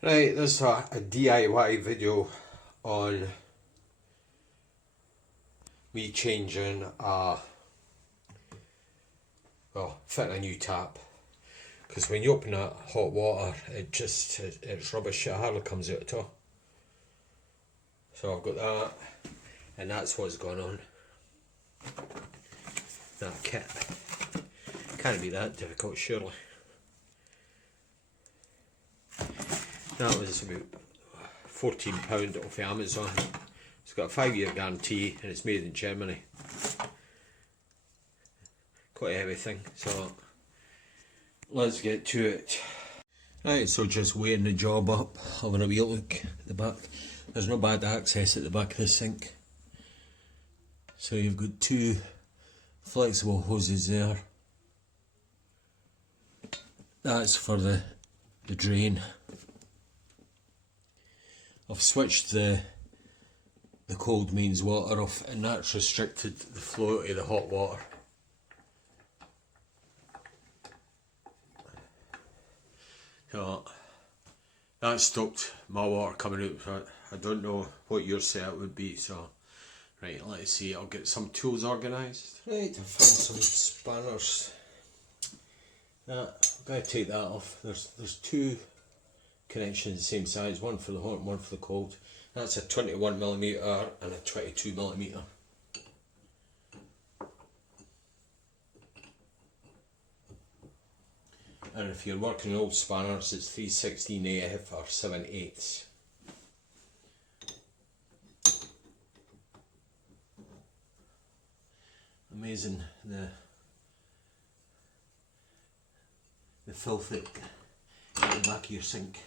Right, this is a DIY video on me changing fitting a new tap. Because when you open that hot water, it's rubbish, it hardly comes out at all. So I've got that, and that's what's going on. That kit. Can't be that difficult, surely. That was about £14 off Amazon. It's got a 5-year guarantee and it's made in Germany. Quite a heavy thing, so let's get to it. Right, so just weighing the job up, having a wee look at the back. There's no bad access at the back of the sink. So you've got two flexible hoses there. That's for the drain. I've switched the cold means water off, and that's restricted the flow to the hot water. So that stopped my water coming out, but I don't know what your setup would be, so right, let's see, I'll get some tools organised. Right, I found some spanners. I'm going to take that off. There's two connections the same size, one for the hot and one for the cold. That's a 21mm and a 22mm. And if you're working old spanners, it's 3/16 AF or 7/8. Amazing the filth at the back of your sink.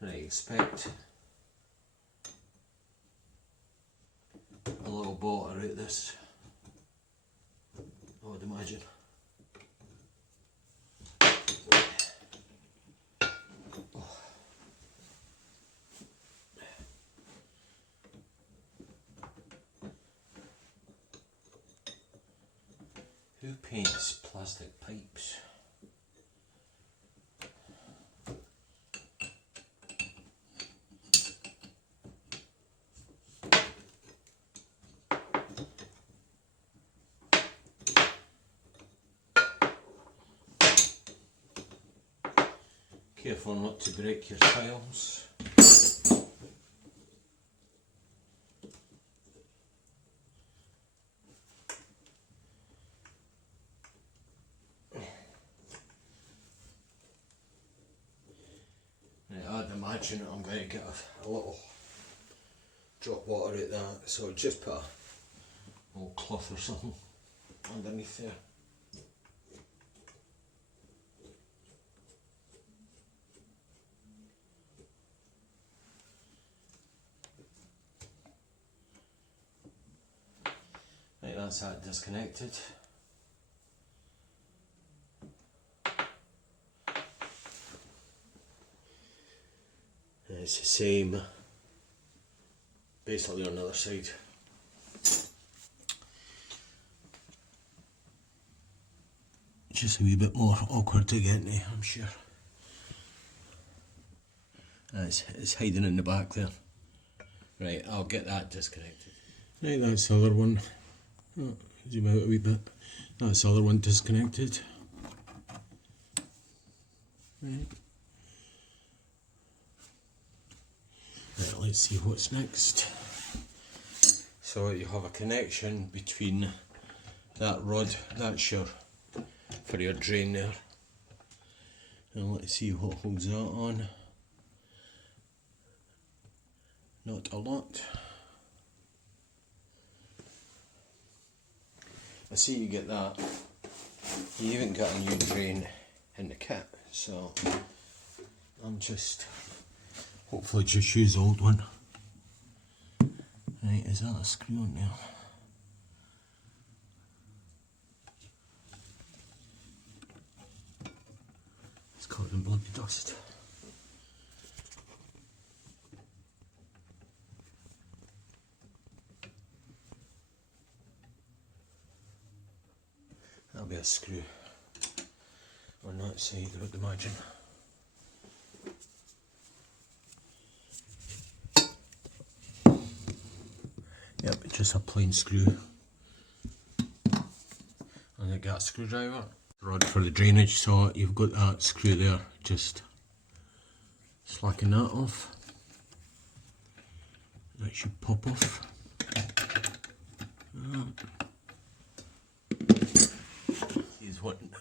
And I expect a little water out this, I would imagine. Who paints plastic pipes? Careful not to break your tiles. I'd imagine I'm going to get a little drop water out that, so just put a little cloth or something underneath there. Right, that's that disconnected. And it's the same basically on the other side. Just a wee bit more awkward to get into, I'm sure. It's hiding in the back there. Right, I'll get that disconnected. Right, that's the other one. Oh, zoom out a wee bit. That's the other one disconnected. Right. Right, let's see what's next. So you have a connection between that rod, that's your for your drain there. And let's see what holds that on. Not a lot. I see you get that. You even got a new drain in the kit, so I'm just hopefully just use the old one. Right, is that a screw on there? It's covered in bloody dust. be a screw on that side, I would imagine. Yep, just a plain screw. And I got a screwdriver. Rod for the drainage, so you've got that screw there, just slacken that off. That should pop off.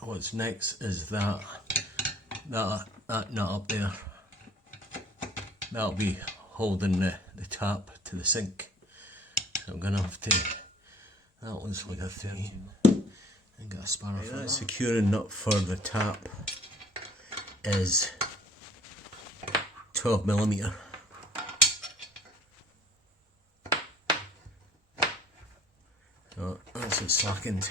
What's next is that nut up there. That'll be holding the tap to the sink. So I'm gonna have to. That looks like a 30. And got a spanner for that. Securing nut for the tap is 12mm. So that's it slackened.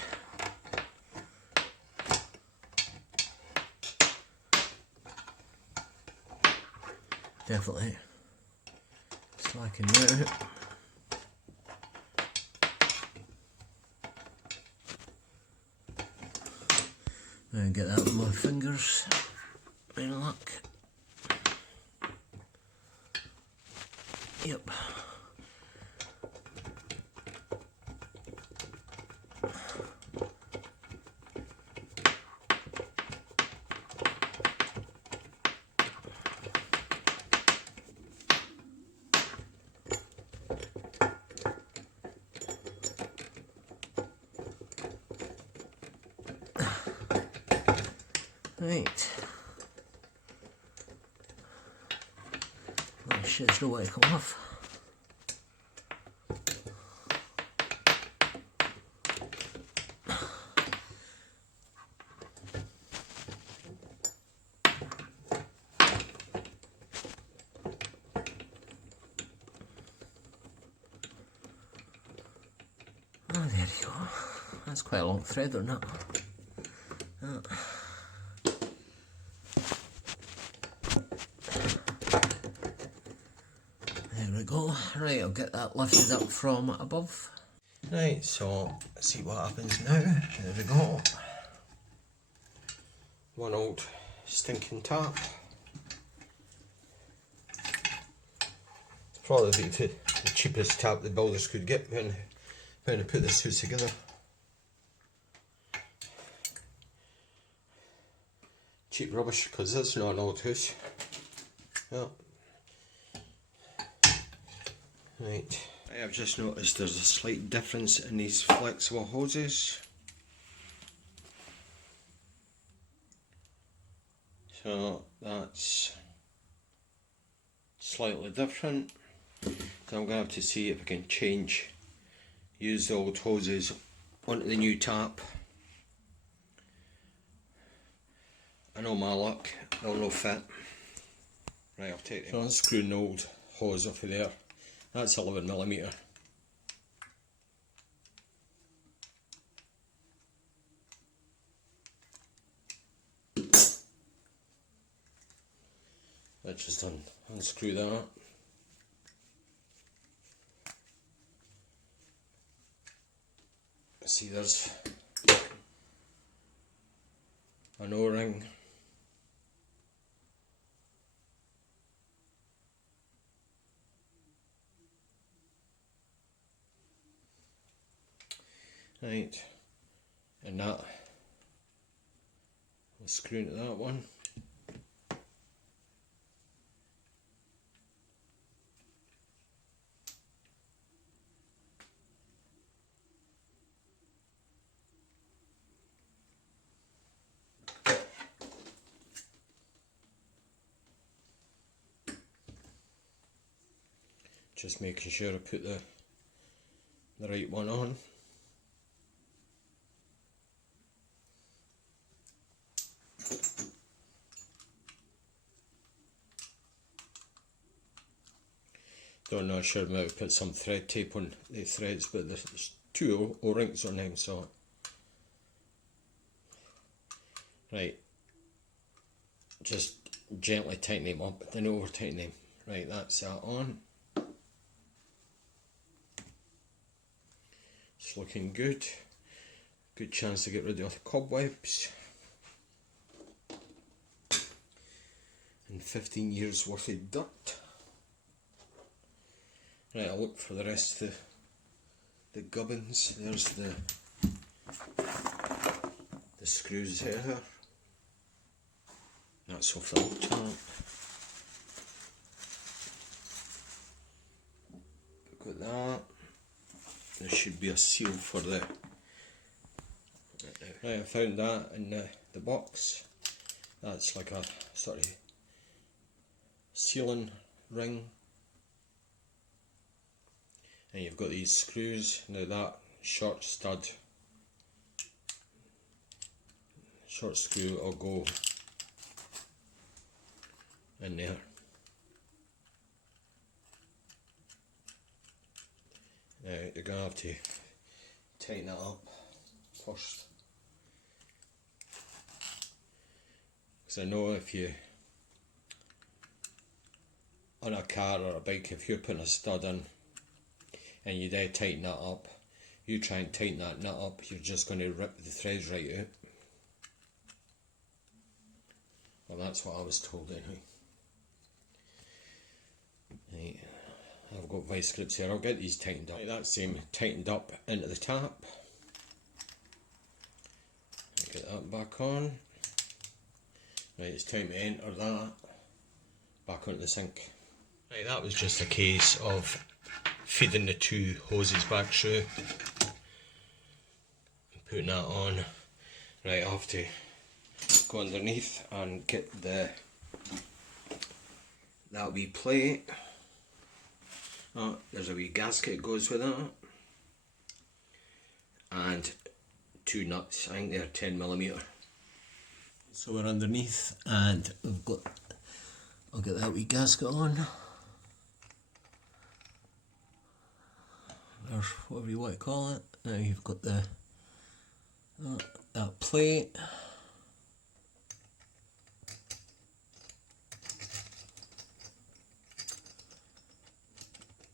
Definitely slackened out. And get that with my fingers. Any luck? Yep. Right. That shit's no way to come off. Oh, there you go. That's quite a long thread on that. There we go. Right, I'll get that lifted up from above. Right, so let's see what happens now. There we go. One old stinking tap. It's probably the cheapest tap the builders could get when I put this house together. Cheap rubbish, because this is not an old house. Yeah. Right. I've just noticed there's a slight difference in these flexible hoses. So that's slightly different. So I'm going to have to see if I can use the old hoses onto the new tap. I know my luck, they'll no fit. Right, I'll take it. So I'm unscrewing the old hose off of there. That's 11mm. Let's just unscrew that. See, there's an O-ring. Right, and that, we'll screw into that one. Just making sure I put the right one on. Don't know, sure I might have put some thread tape on the threads, but there's two O-rings on them, so. Right, just gently tighten them up, then over tighten them. Right, that's that on. It's looking good. Good chance to get rid of the cobwebs. And 15 years worth of dirt. Right, I'll look for the rest of the gubbins. There's the screws here. That's off the old tap. Got that. There should be a seal for the. Right, I found that in the box. That's like a sort of sealing ring. And you've got these screws. Now that short screw will go in there. Now you're going to have to tighten it up first. Because I know if you, on a car or a bike, if you're putting a stud in and you then tighten that up, you try and tighten that nut up, you're just going to rip the threads right out. Well, that's what I was told anyway. Right, I've got vice grips here, I'll get these tightened up. Right, that's same tightened up into the tap. Get that back on. Right, it's time to enter that back onto the sink. Right, that was just a case of feeding the two hoses back through and putting that on. Right, I have to go underneath and get that wee plate. Oh, there's a wee gasket that goes with that, and two nuts. I think they're 10mm. So we're underneath, and we've got. I'll get that wee gasket on. Or whatever you want to call it. Now you've got that plate.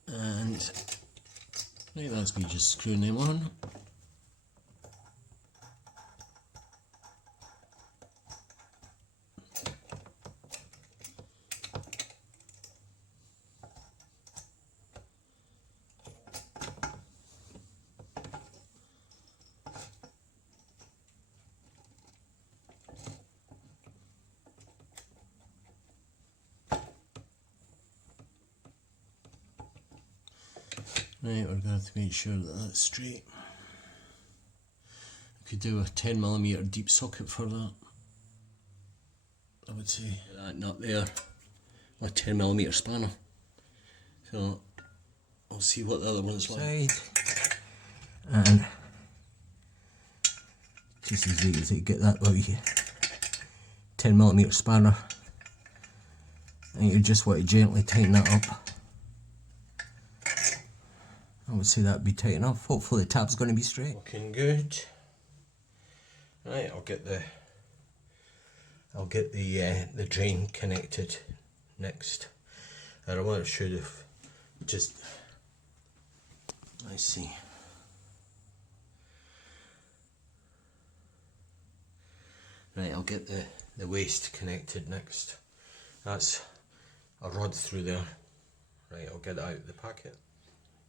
And I think that's me just screwing them on. Right, we're going to have to make sure that that's straight. You could do a 10mm deep socket for that, I would say. That nut there, a 10mm spanner. So, I'll see what the other one's like. And just as easy to get that wee 10mm spanner. And you just want to gently tighten that up. I would say that'd be tight enough. Hopefully the tap's going to be straight. Looking good. Right, I'll get the drain connected next. I don't want to should have just. Let's see. Right, I'll get the waste connected next. That's a rod through there. Right, I'll get it out of the packet.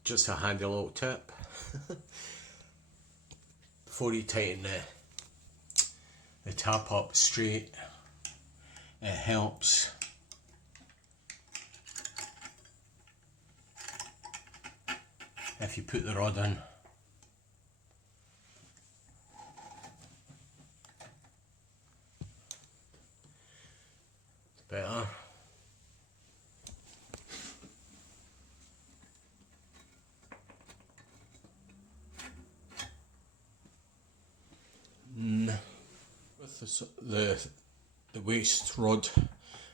Just a handy little tip. Before you tighten the tap up straight, it helps if you put the rod in. Better. With the waste rod,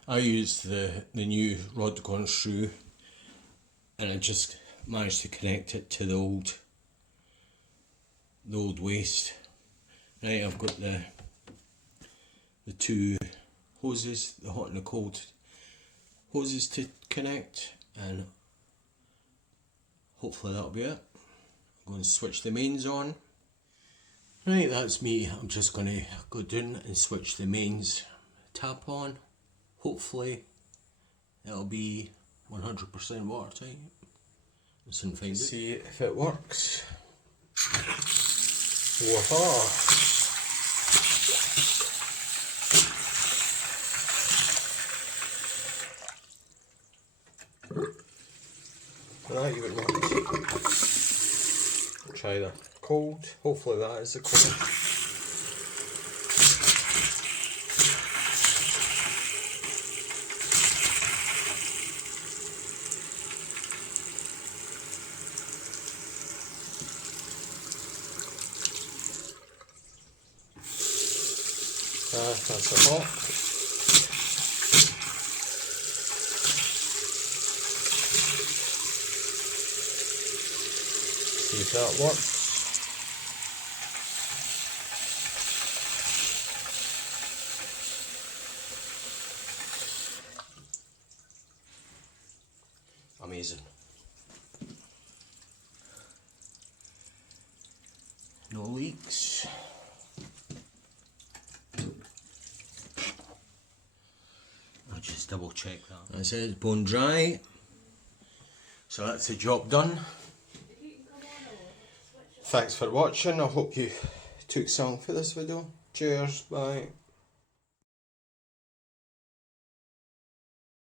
I used the new rod going through, and I just managed to connect it to the old waste. Right, I've got the two hoses, the hot and the cold hoses to connect, and hopefully that'll be it. I'm going to switch the mains on. Right, that's me. I'm just going to go down and switch the mains tap on. Hopefully it'll be 100% watertight. We'll soon find out. See if it works. Whoa! Right, you would want to try the cold. Hopefully that is the cold. That's a hot. See if that works. Amazing. No leaks. I'll just double check that. That's it, it's bone dry. So that's the job done. Thanks for watching. I hope you took something for this video. Cheers, bye.